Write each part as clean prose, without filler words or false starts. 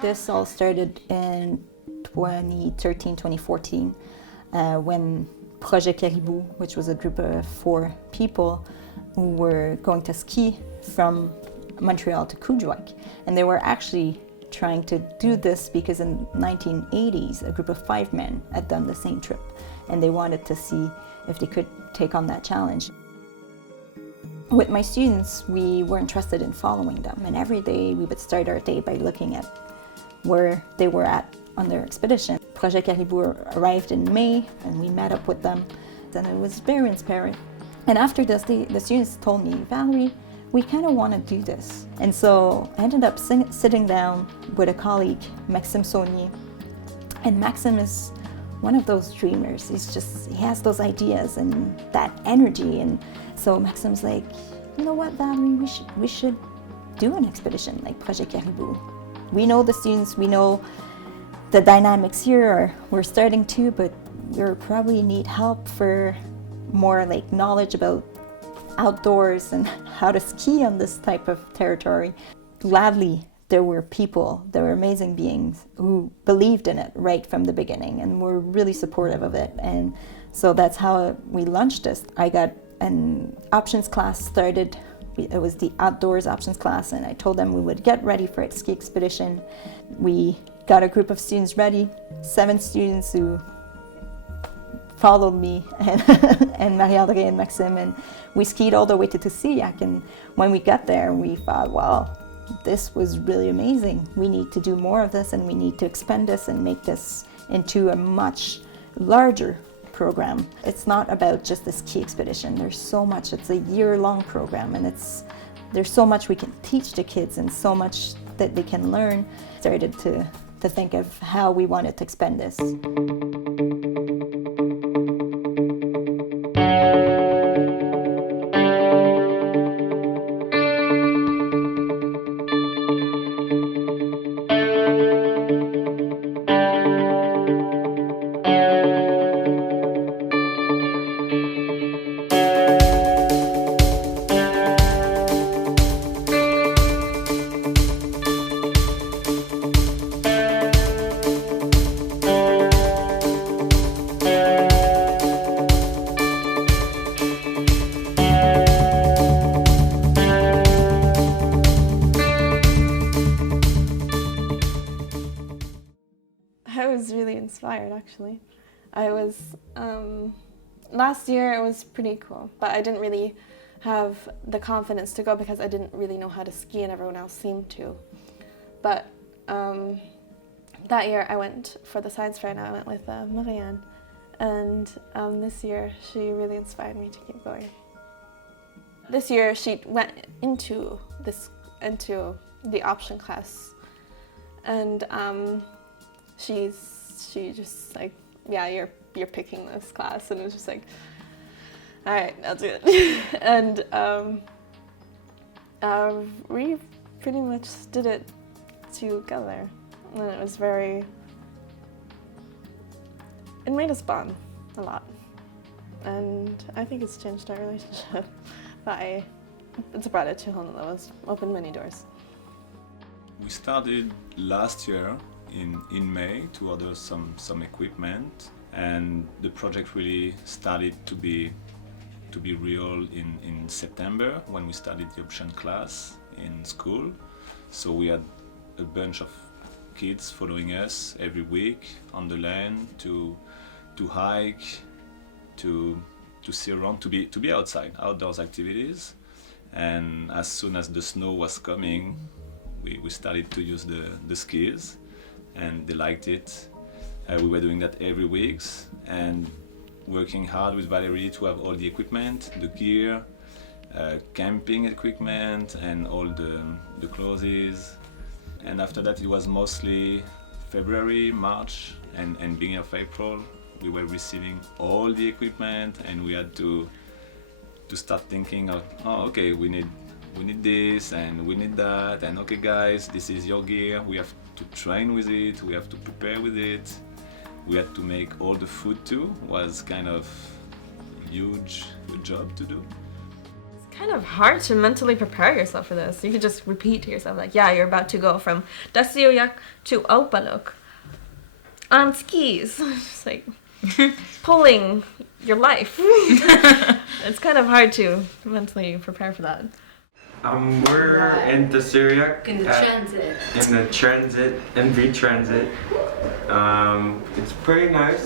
This all started in 2013, 2014, when Jeunes Karibus, which was a group of 4 people who were going to ski from Montreal to Coudjouac. And they were actually trying to do this because in the 1980s, a group of 5 men had done the same trip, and they wanted to see if they could take on that challenge. With my students, we were interested in following them, and every day we would start our day by looking at where they were at on their expedition. Jeunes Karibus arrived in May, and we met up with them, and it was very inspiring. And after this, the students told me, Valerie, we kind of want to do this. And so I ended up sitting down with a colleague, Maxime Saunier. And Maxime is one of those dreamers. He has those ideas and that energy. And so Maxime's like, you know what, Valerie, we should do an expedition like Jeunes Karibus. We know the students, we know the dynamics here, we're starting to, but we probably need help for more like knowledge about outdoors and how to ski on this type of territory. Gladly, there were people, there were amazing beings who believed in it right from the beginning and were really supportive of it. And so that's how we launched this. I got an options class started. It was the outdoors options class, and I told them we would get ready for a ski expedition. We got a group of students ready, 7 students who followed me and Marie-André and Maxime, and we skied all the way to Toussillac. And when we got there, we thought, wow, this was really amazing. We need to do more of this, and we need to expand this and make this into a much larger program. It's not about just the ski expedition. There's so much. It's a year-long program, and there's so much we can teach the kids and so much that they can learn. Started to think of how we wanted to expand this. I was really inspired, actually. Last year it was pretty cool, but I didn't really have the confidence to go because I didn't really know how to ski and everyone else seemed to. But that year I went for the science fair and I went with Marianne, and this year she really inspired me to keep going. This year she went into the option class, and she just like, yeah, you're picking this class, and it was just like, all right, I'll do it. And we pretty much did it together, and it made us bond a lot, and I think it's changed our relationship. But it's brought it to a whole nother level. It's opened many doors. We started last year in May to order some equipment, and the project really started to be real in September when we started the option class in school. So we had a bunch of kids following us every week on the lane to hike, to see around, to be outside, outdoors activities. And as soon as the snow was coming, we started to use the skis, and they liked it. We were doing that every week and working hard with Valerie to have all the equipment, the gear, camping equipment, and all the clothes. And after that it was mostly February, March and beginning of April, we were receiving all the equipment, and we had to start thinking of, oh, okay, we need this and we need that, and okay guys, this is your gear, we have to train with it, we have to prepare with it. We had to make all the food too, was kind of huge job to do. It's kind of hard to mentally prepare yourself for this. You could just repeat to yourself like, yeah, you're about to go from Dassioyak to Opaluk on skis. Just like pulling your life. It's kind of hard to mentally prepare for that. We're in the Syriac. In the transit. In the transit, MV transit. It's pretty nice.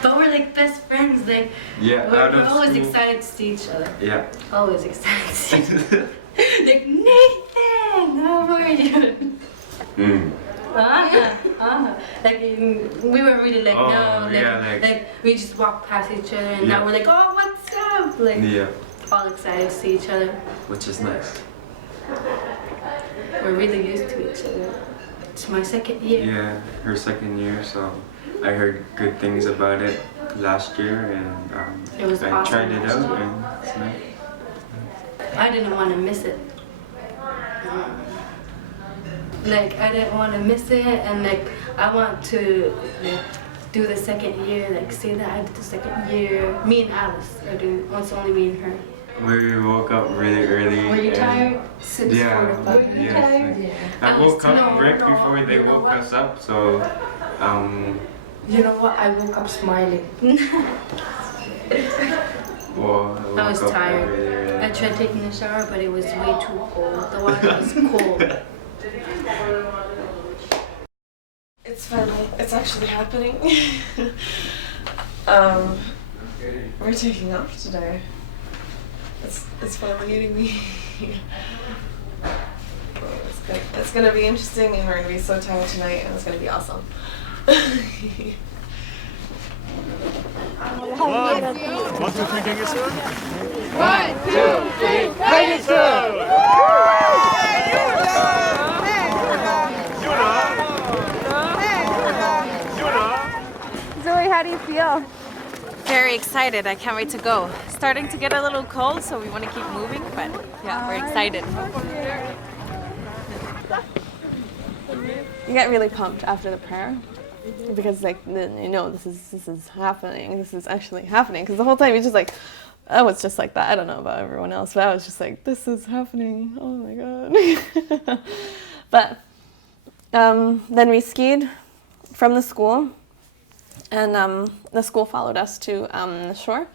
But we're like best friends. Like, yeah, we're always excited to see each other. Yeah. Always excited to see each other. Like, Nathan, how are you? Like, we were really like, no, like we just walked past each other, and now we're like, oh, what's up? Like, all excited to see each other. Which is nice. We're really used to each other. It's my second year. Yeah, her second year, so I heard good things about it last year, and it was I awesome. tried it out, and it's nice. I didn't want to miss it. Like, I didn't want to miss it, and like, I want to like do the second year, like say that I did the second year. Me and Alice are doing, it's only me and her. We woke up really early. Were you tired? Yeah. Were you tired? Yeah. I woke up right before they woke us up, so You know what? I woke up smiling. well, I was tired. Really early. I tried taking a shower, but it was way too cold. The water was cold. It's finally, it's actually happening. We're taking off today. It's finally getting me. It's gonna be interesting, and we're gonna be so tired tonight, and it's gonna be awesome. One, two, three, Gengesu. 1, 2, 3, Gengesu! Zoe, how do you feel? Very excited. I can't wait to go. Starting to get a little cold, so we want to keep moving, but yeah, we're excited. You get really pumped after the prayer because, like, you know, this is happening. This is actually happening. Because the whole time you're just like, I was just like that. I don't know about everyone else, but I was just like, this is happening. Oh my god. But then we skied from the school. And the school followed us to the shore,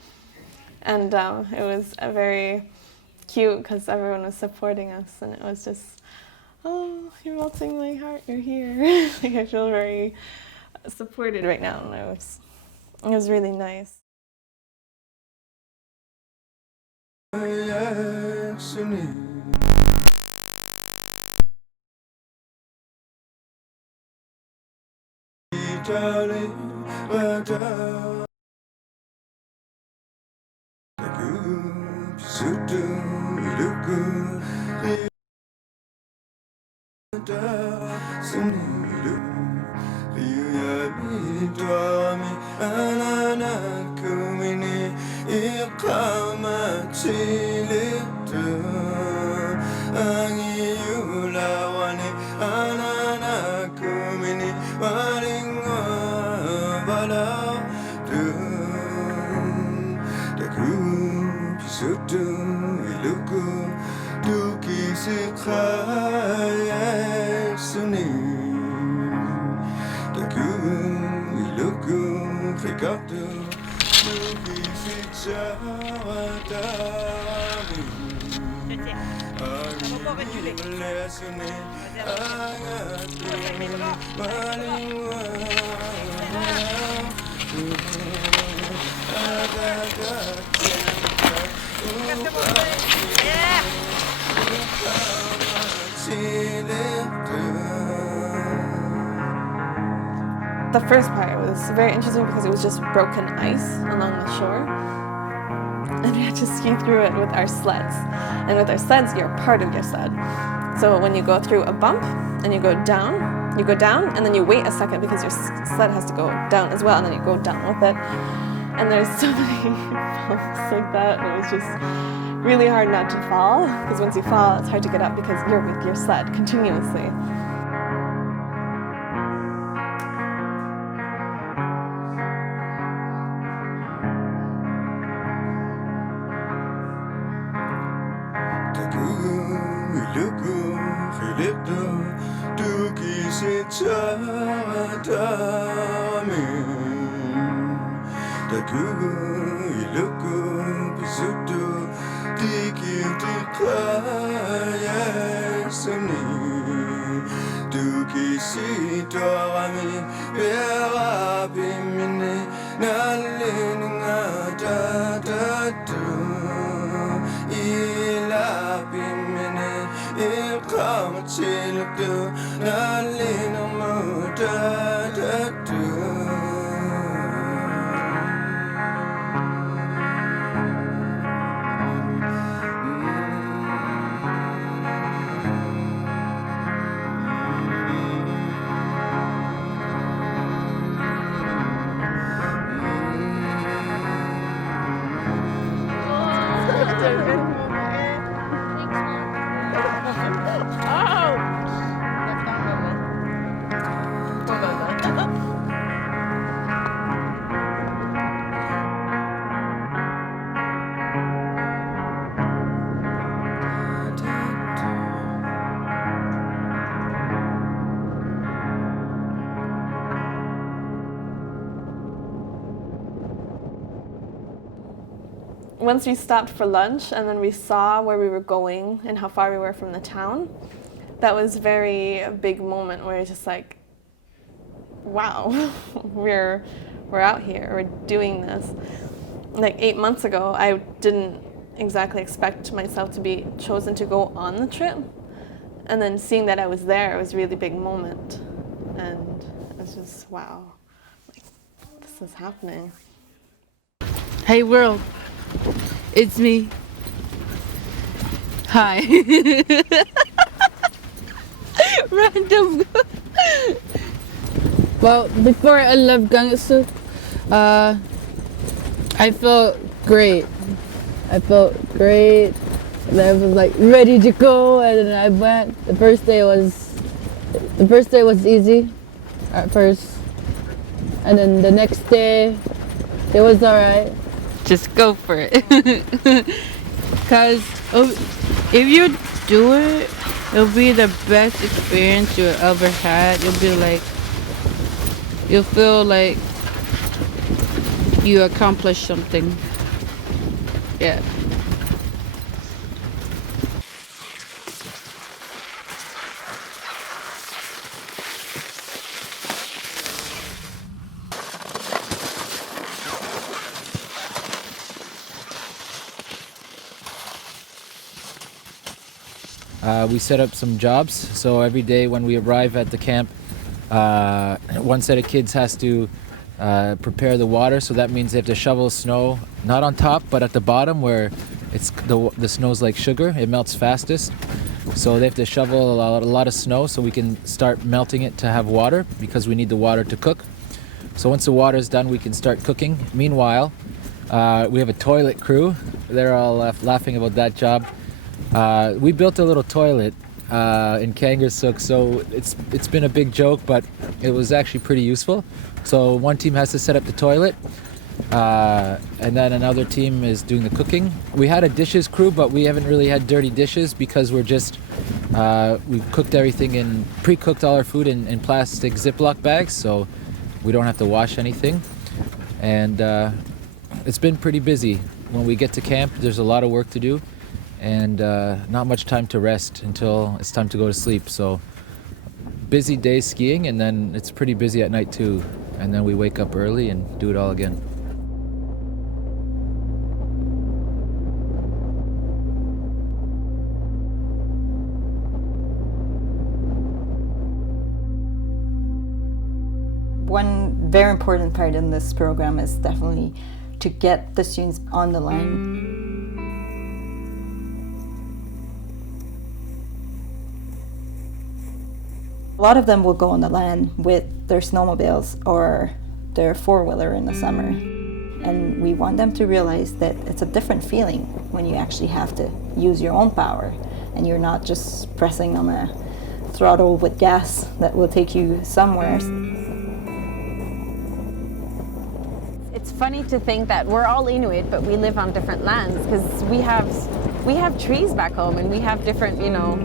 and it was very cute because everyone was supporting us, and it was just, oh, you're melting my heart, you're here. Like, I feel very supported right now, and it was really nice. The first part was very interesting because it was just broken ice along the shore. And we had to ski through it with our sleds. And with our sleds, you're part of your sled. So when you go through a bump and you go down, you go down and then you wait a second because your sled has to go down as well, and then you go down with it. And there's so many bumps like that, and it was just really hard not to fall, because once you fall, it's hard to get up because you're with your sled continuously. Once we stopped for lunch and then we saw where we were going and how far we were from the town, that was a very big moment where it's just like, wow, we're out here, we're doing this. Like 8 months ago, I didn't exactly expect myself to be chosen to go on the trip. And then seeing that I was there, it was a really big moment. And it was just, wow, like, this is happening. Hey world, it's me. Hi. Random. Well, before I left Gansu, I felt great. And I was like ready to go, and then I went. The first day was easy at first, and then the next day it was alright. Just go for it. Cause if you do it, it'll be the best experience you ever had. You'll feel like you accomplished something. Yeah. We set up some jobs, so every day when we arrive at the camp, one set of kids has to prepare the water, so that means they have to shovel snow, not on top, but at the bottom where it's the snow's like sugar, it melts fastest. So they have to shovel a lot of snow so we can start melting it to have water, because we need the water to cook. So once the water is done, we can start cooking. Meanwhile, we have a toilet crew. They're all laughing about that job. We built a little toilet in Kangersuk, so it's been a big joke, but it was actually pretty useful. So one team has to set up the toilet, and then another team is doing the cooking. We had a dishes crew, but we haven't really had dirty dishes because we've cooked everything pre-cooked all our food in plastic Ziploc bags, so we don't have to wash anything. And it's been pretty busy. When we get to camp, there's a lot of work to do, and not much time to rest until it's time to go to sleep. So busy day skiing, and then it's pretty busy at night too, and then we wake up early and do it all again. One very important part in this program is definitely to get the students on the line. A lot of them will go on the land with their snowmobiles or their four-wheeler in the summer. And we want them to realize that it's a different feeling when you actually have to use your own power and you're not just pressing on a throttle with gas that will take you somewhere. It's funny to think that we're all Inuit, but we live on different lands because we have trees back home and we have different, you know,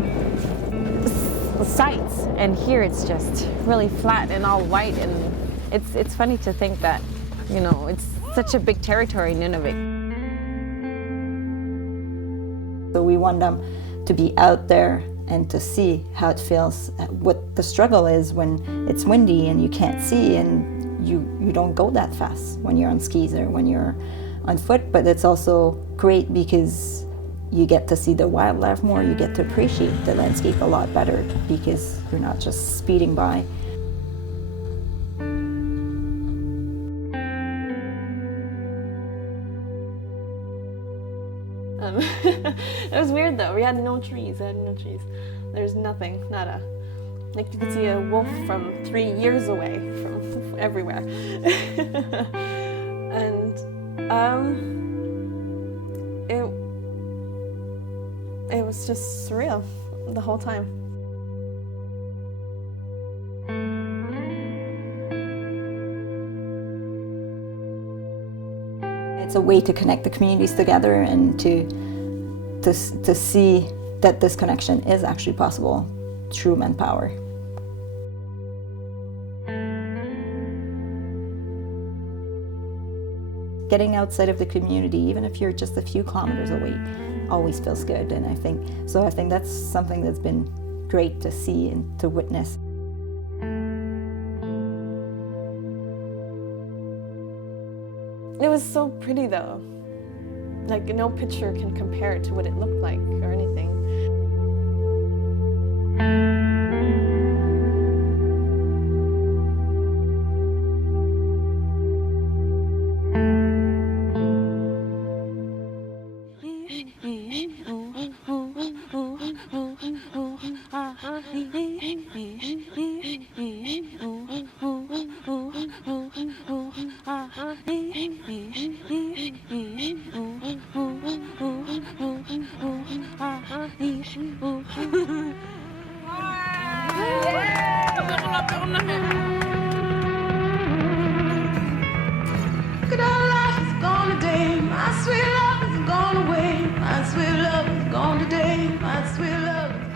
sites. And here it's just really flat and all white, and it's funny to think that, you know, it's such a big territory in Nunavut. So we want them to be out there and to see how it feels, what the struggle is when it's windy and you can't see and you don't go that fast when you're on skis or when you're on foot. But it's also great because you get to see the wildlife more, you get to appreciate the landscape a lot better because you're not just speeding by. It was weird though. We had no trees. There's nothing, nada. Like you could see a wolf from 3 years away from everywhere. And it was just surreal the whole time. It's a way to connect the communities together and to see that this connection is actually possible through manpower. Getting outside of the community, even if you're just a few kilometers away, always feels good. And I think that's something that's been great to see and to witness. It was so pretty though. Like no picture can compare it to what it looked like or anything.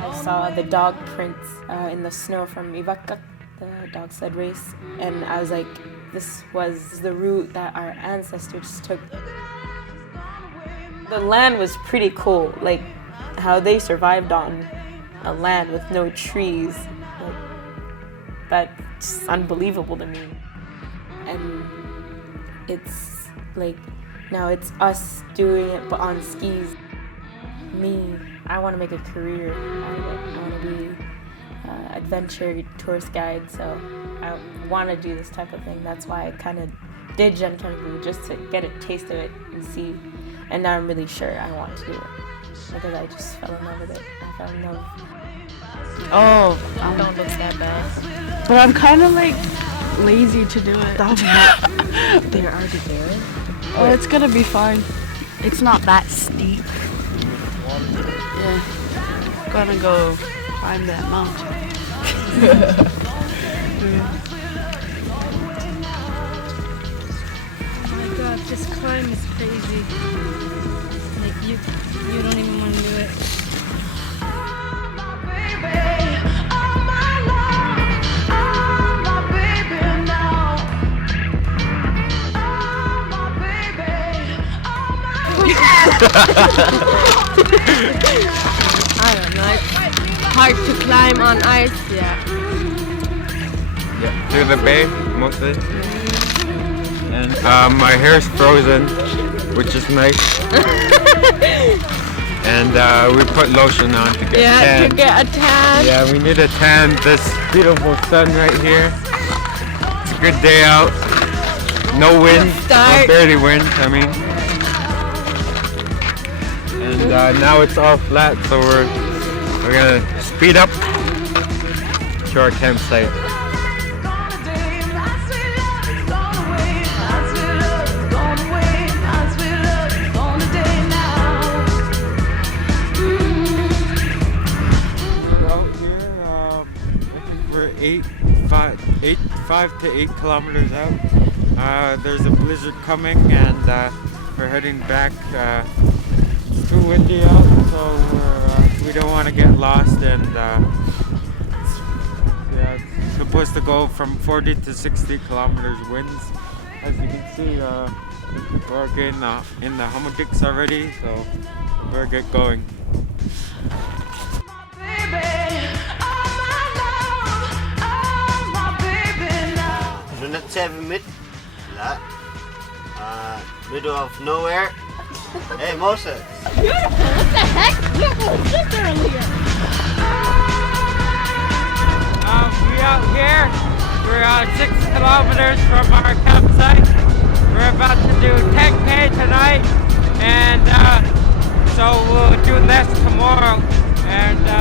I saw the dog prints in the snow from Ivakak, the dog sled race, and I was like, this was the route that our ancestors took. The land was pretty cool, like how they survived on a land with no trees. Like, that's unbelievable to me. And it's like, now it's us doing it but on skis. Me, I want to make a career out of it. I want to be an adventure tourist guide, so I want to do this type of thing. That's why I kind of did Jeunes Karibus, just to get a taste of it and see. And now I'm really sure I want to do it because I just fell in love with it. I fell in love. Oh, Don't look that bad. but I'm kind of like lazy to do it. They're already there. Oh, it's gonna be fine. It's not that steep. Yeah, gonna go climb that mountain. Oh my god, this climb is crazy. Like you don't even want to do it. I don't know, it's hard to climb on ice, yeah. Yeah, through the bay mostly. And my hair's frozen, which is nice. And we put lotion on to get tan. To get a tan. Yeah, we need a tan. This beautiful sun right here. It's a good day out. No wind, or barely wind, I mean. And now it's all flat, so we're gonna speed up, to our campsite. We're 5 to 8 kilometers out. There's a blizzard coming and we're heading back. It's too windy out, so we don't want to get lost, and it's supposed to go from 40 to 60 kilometers winds. As you can see, we're getting in the hummoudicks already, so we'll get going. Unit 7 mid. Là. Middle of nowhere. Hey Moses. Beautiful! What the heck? We were just earlier. We out here. We're 6 kilometers from our campsite. We're about to do 10K tonight, and so we'll do less tomorrow. And the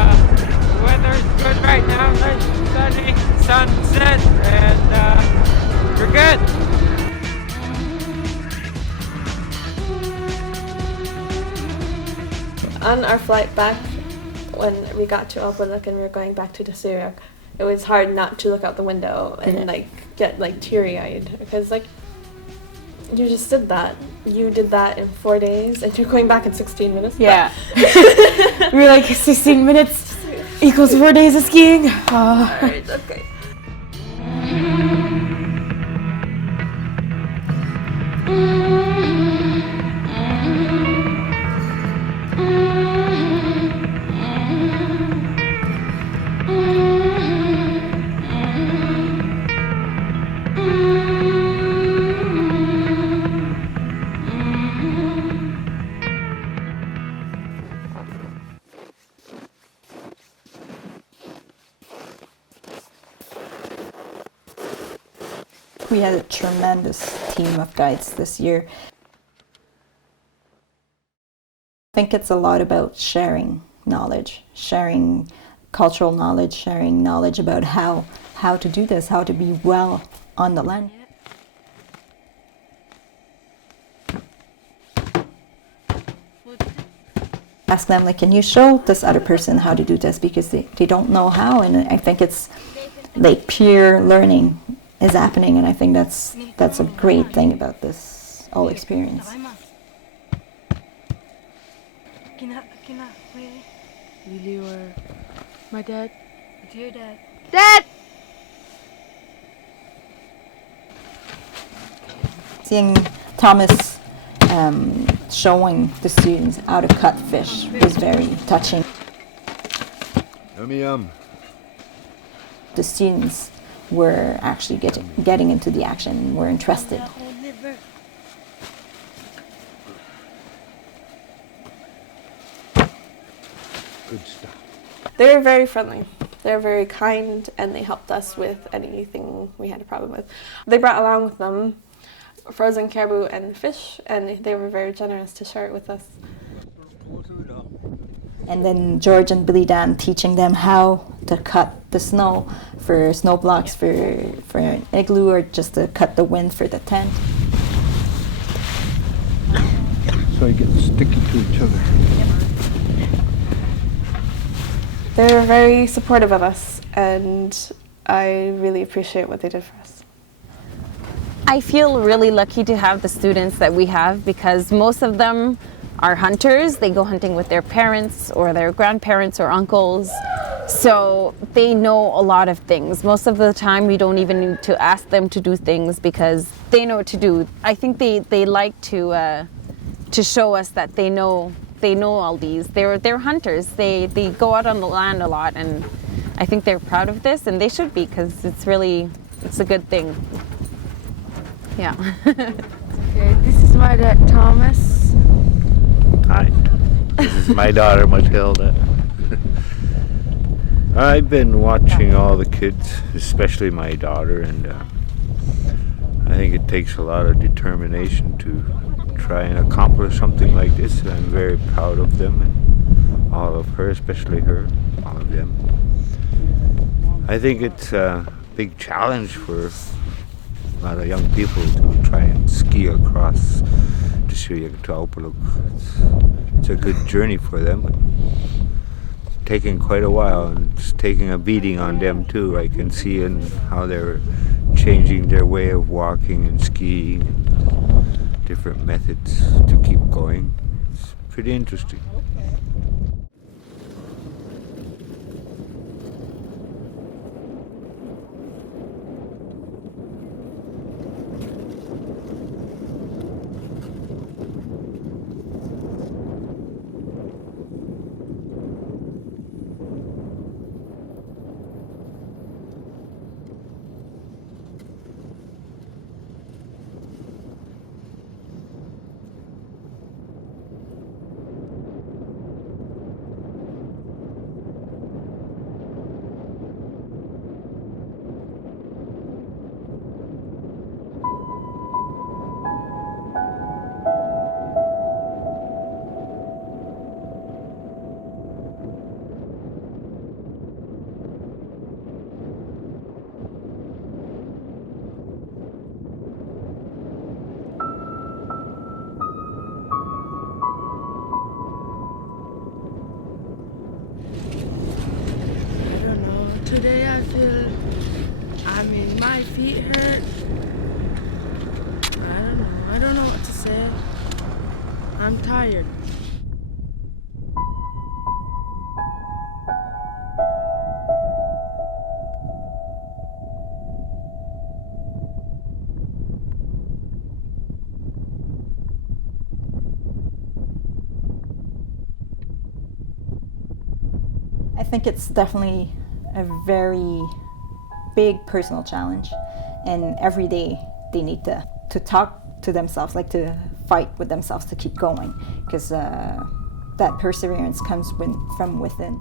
weather's good right now. Nice sunny sunset, and we're good. On our flight back, when we got to Openlook and we were going back to Dasurak, it was hard not to look out the window and get teary-eyed, because you just did that. You did that in 4 days, and you're going back in 16 minutes. Yeah. We were 16 minutes equals 4 days of skiing. Alright, okay. We had a tremendous team of guides this year. I think it's a lot about sharing knowledge, sharing cultural knowledge, sharing knowledge about how to do this, how to be well on the land. Ask them, can you show this other person how to do this, because they don't know how, and I think it's peer learning is happening, and I think that's a great thing about this whole experience. Lily or my dad? It's your dad. Dad! Seeing Thomas showing the students how to cut fish was very touching. Yummy yum. The students were actually getting into the action, were interested. Good stuff. They were very friendly. They were very kind, and they helped us with anything we had a problem with. They brought along with them frozen caribou and fish, and they were very generous to share it with us. And then George and Billy Dan teaching them how to cut the snow for snow blocks for an igloo, or just to cut the wind for the tent. So you get sticky to each other. They were very supportive of us, and I really appreciate what they did for us. I feel really lucky to have the students that we have, because most of them are hunters. They go hunting with their parents or their grandparents or uncles, so they know a lot of things. Most of the time we don't even need to ask them to do things, because they know what to do. I think they like to show us that they know all these. They're hunters. They go out on the land a lot, and I think they're proud of this, and they should be, because it's a good thing. Yeah. Okay, this is my dad, Thomas. Hi. This is my daughter, Matilda. I've been watching all the kids, especially my daughter, and I think it takes a lot of determination to try and accomplish something like this. I'm very proud of them, and all of her, especially her, all of them. I think it's a big challenge for a lot of young people to try and ski across the Nurrait. It's a good journey for them. It's taking quite a while, and it's taking a beating on them too. I can see in how they're changing their way of walking and skiing, different methods to keep going. It's pretty interesting. Today I feel, my feet hurt. I don't know what to say. I'm tired. I think it's definitely a very big personal challenge, and every day they need to talk to themselves, like to fight with themselves to keep going, because that perseverance comes from within.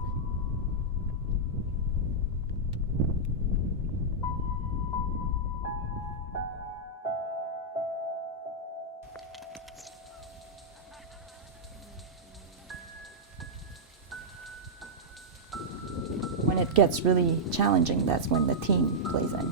When it gets really challenging, that's when the team plays in.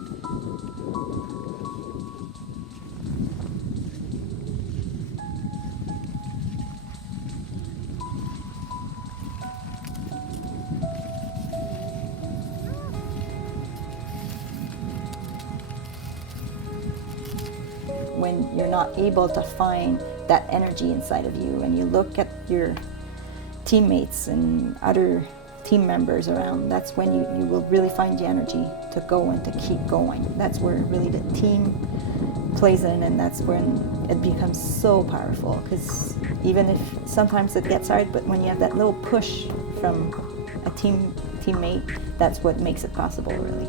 When you're not able to find that energy inside of you, and you look at your teammates and other team members around, that's when you will really find the energy to go and to keep going. That's where really the team plays in, and that's when it becomes so powerful, because even if sometimes it gets hard, but when you have that little push from a teammate, that's what makes it possible, really.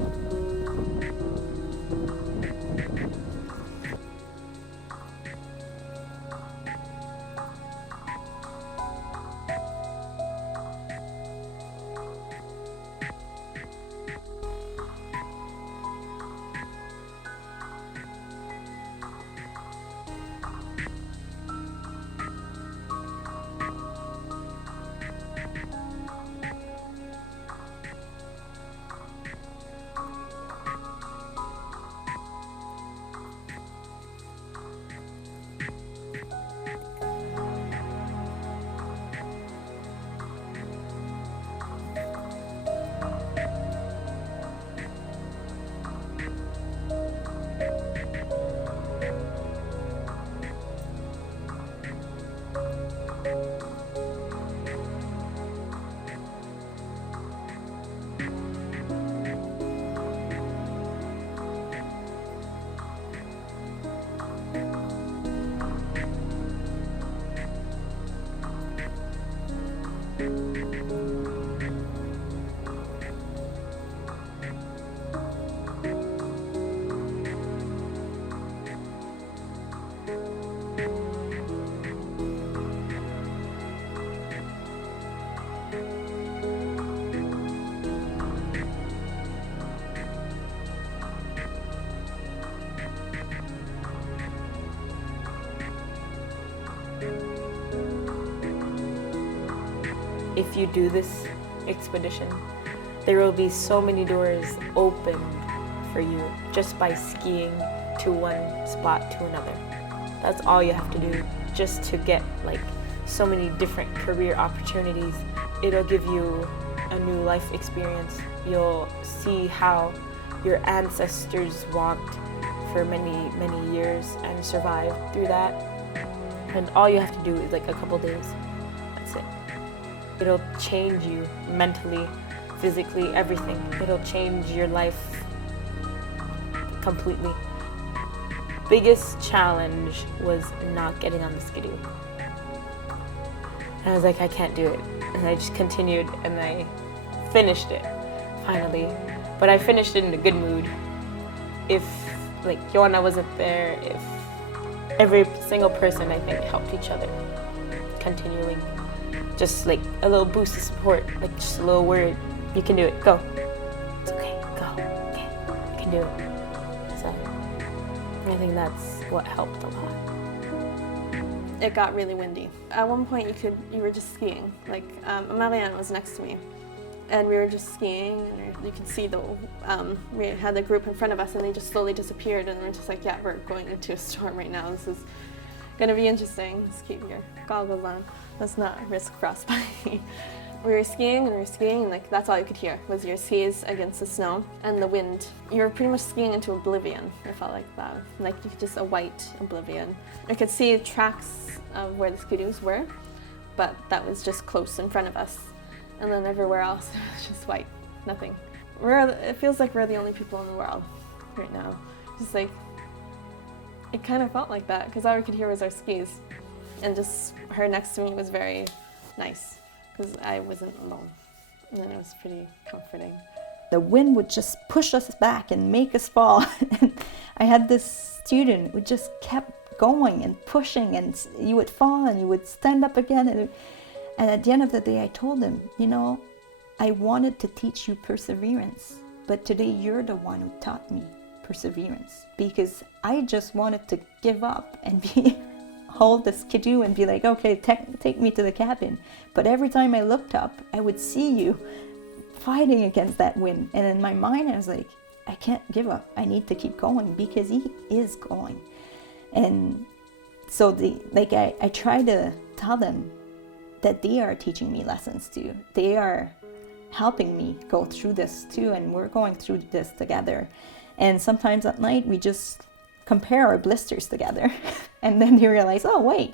If you do this expedition, there will be so many doors opened for you just by skiing to one spot to another. That's all you have to do just to get like so many different career opportunities. It'll give you a new life experience. You'll see how your ancestors walked for many, many years and survived through that. And all you have to do is like a couple days. That's it. It'll change you mentally, physically, everything. It'll change your life completely. Biggest challenge was not getting on the skidoo. And I was like, I can't do it. And I just continued and I finished it, finally. But I finished it in a good mood. If like Joanna wasn't there, if every single person I think helped each other continually. Just like a little boost of support, like just a little word. You can do it, go. It's okay, go, okay, you can do it. So I think that's what helped a lot. It got really windy. At one point you were just skiing. Like Marianne was next to me and we were just skiing and you could see we had the group in front of us and they just slowly disappeared and we're just like, yeah, we're going into a storm right now. This is gonna be interesting. Just keep your goggles on. Let's not risk frostbite. We were skiing and like that's all you could hear was your skis against the snow and the wind. You were pretty much skiing into oblivion. It felt like that. Like you could just a white oblivion. I could see tracks of where the skidoos were, but that was just close in front of us. And then everywhere else it was just white, nothing. It feels like we're the only people in the world right now. Just like, it kind of felt like that because all we could hear was our skis. And just her next to me was very nice because I wasn't alone. And then it was pretty comforting. The wind would just push us back and make us fall. And I had this student who just kept going and pushing and you would fall and you would stand up again. And at the end of the day, I told him, you know, I wanted to teach you perseverance, but today you're the one who taught me perseverance because I just wanted to give up and hold the skidoo and be like, okay, take me to the cabin. But every time I looked up, I would see you fighting against that wind. And in my mind, I was like, I can't give up. I need to keep going because he is going. And so I try to tell them that they are teaching me lessons too. They are helping me go through this too, and we're going through this together. And sometimes at night we just compare our blisters together and then you realize, oh wait,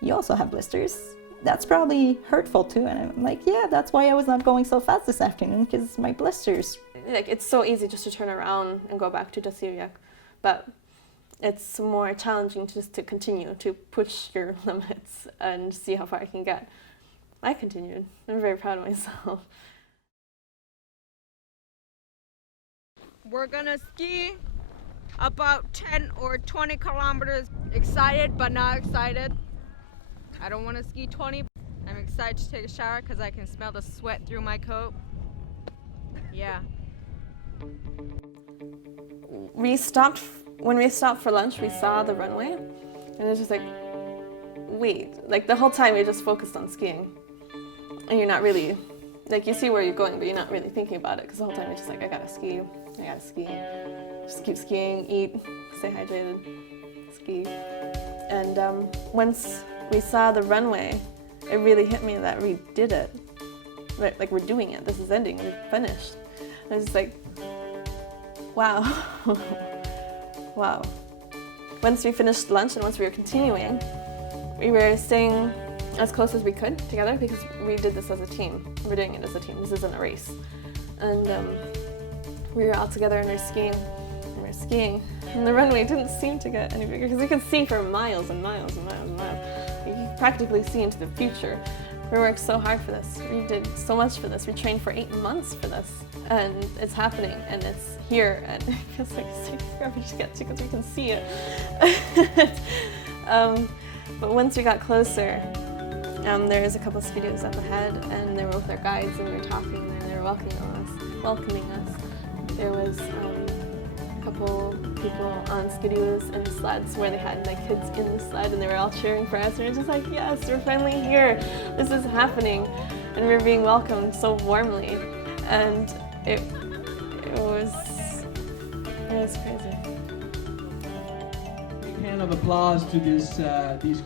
you also have blisters. That's probably hurtful too. And I'm like, yeah, that's why I was not going so fast this afternoon, because my blisters. Like it's so easy just to turn around and go back to Dasiriak, but it's more challenging just to continue to push your limits and see how far I can get. I continued. I'm very proud of myself. We're gonna ski about 10 or 20 kilometers. Excited but not excited. I don't want to ski 20. I'm excited to take a shower because I can smell the sweat through my coat. Yeah. When we stopped for lunch, we saw the runway and it was just like, wait, like the whole time you're just focused on skiing and you're not really, like you see where you're going but you're not really thinking about it because the whole time you're just like, I gotta ski, just keep skiing, eat, stay hydrated, ski. And once we saw the runway, it really hit me that we did it. Like we're doing it, this is ending, we finished. And I was just like, wow, wow. Once we finished lunch and once we were continuing, we were staying as close as we could together because we did this as a team. We're doing it as a team, this isn't a race. And we were all together and we were skiing. And the runway didn't seem to get any bigger because you could see for miles and miles and miles and miles. You could practically see into the future. We worked so hard for this. We did so much for this. We trained for 8 months for this. And it's happening and it's here. And it feels like it's taking forever to get to because we can see it. But once we got closer, there was a couple of skidoos up ahead and they were with their guides and we were talking and they were welcoming us. There was a couple people on skidoos and sleds where they had like kids in the sled and they were all cheering for us and we were just like, yes, we're finally here. This is happening. And we were being welcomed so warmly. And it was crazy. Big hand of applause to these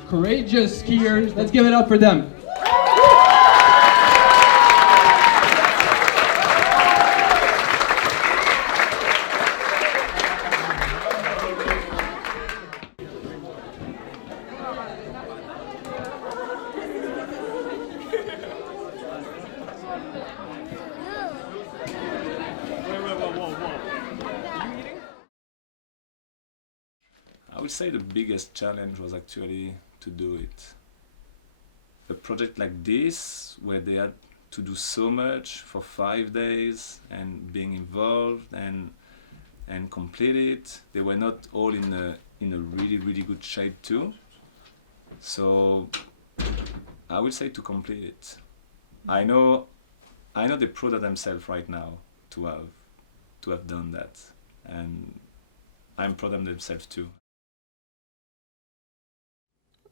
courageous skiers. Let's give it up for them. I would say the biggest challenge was actually to do it. A project like this, where they had to do so much for 5 days and being involved and complete it, they were not all in a really good shape too. So I would say to complete it. I know they're proud of themselves right now to have done that, and I'm proud of themselves too.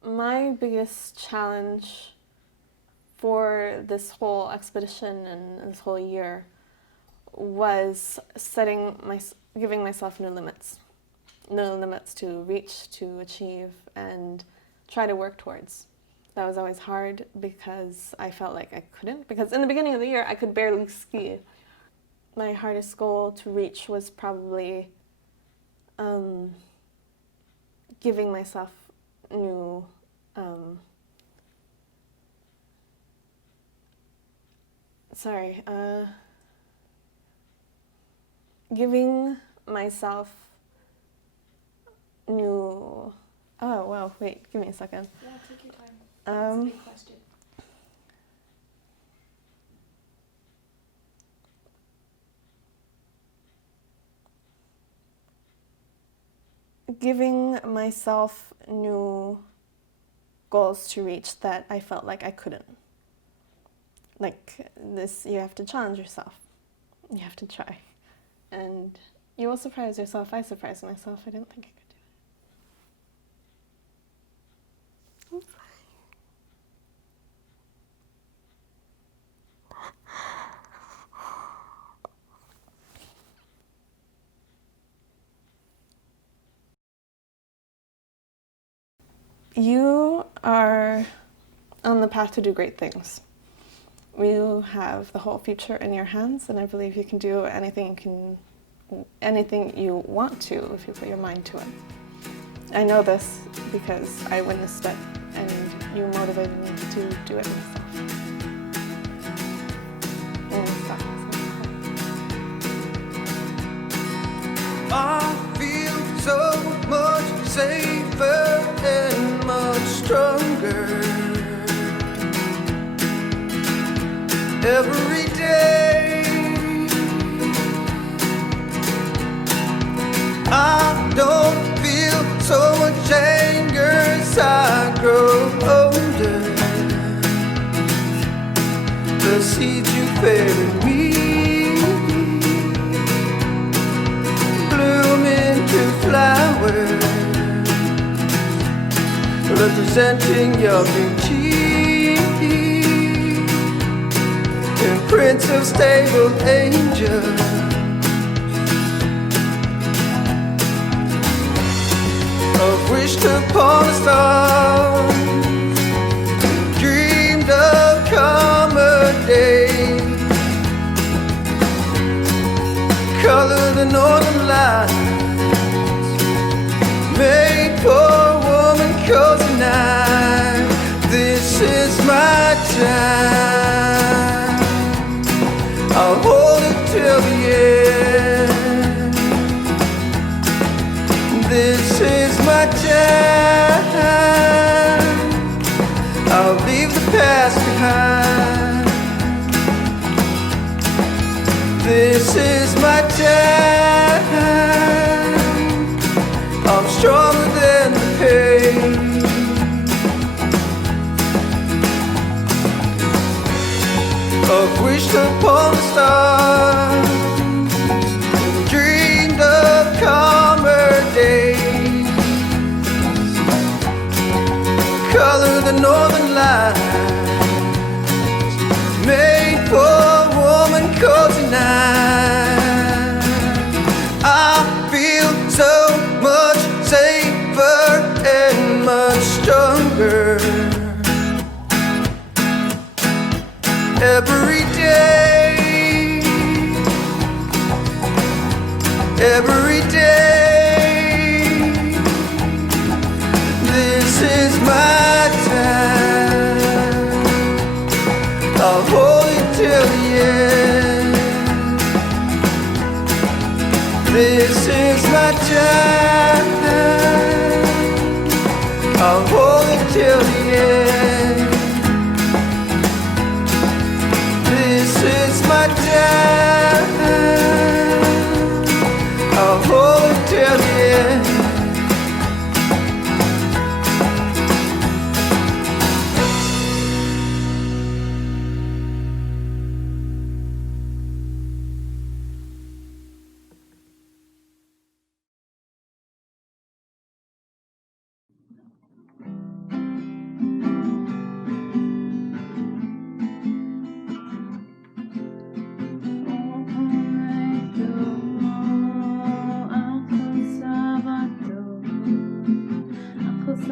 My biggest challenge for this whole expedition and this whole year was giving myself no limits to reach, to achieve, and try to work towards. That was always hard because I felt like I couldn't, because in the beginning of the year I could barely ski. My hardest goal to reach was probably giving myself new giving myself new, oh wow, wait, give me a second. Yeah, take your time. That's a big question. Giving myself new goals to reach that I felt like I couldn't. Like this, you have to challenge yourself. You have to try. And you will surprise yourself. I surprised myself. I didn't think I could do it. You are on the path to do great things. You have the whole future in your hands, and I believe you can do anything you want to if you put your mind to it. I know this because I witnessed it, and you motivated me to do it myself. I feel so much safer and much stronger every day. I don't feel so much anger as I grow older. The seeds you fed in me bloom into flowers, representing your beauty, imprints of stable angels. I've wished upon a star, dreamed of calmer days, color the northern lights, made for a woman cozy night. This is my time, I'll hold it till the end. This is my time, I'll leave the past behind. This is my time, I'm stronger than the pain. I've wished upon the stars, dreamed of calmer days, color the northern lights, made for a woman cozy night. stronger. Every day, every day, this is my time. I'll hold it till the end. This is my time. I'll hold it till the end. This is my time. I'll hold it till the end.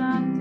Aku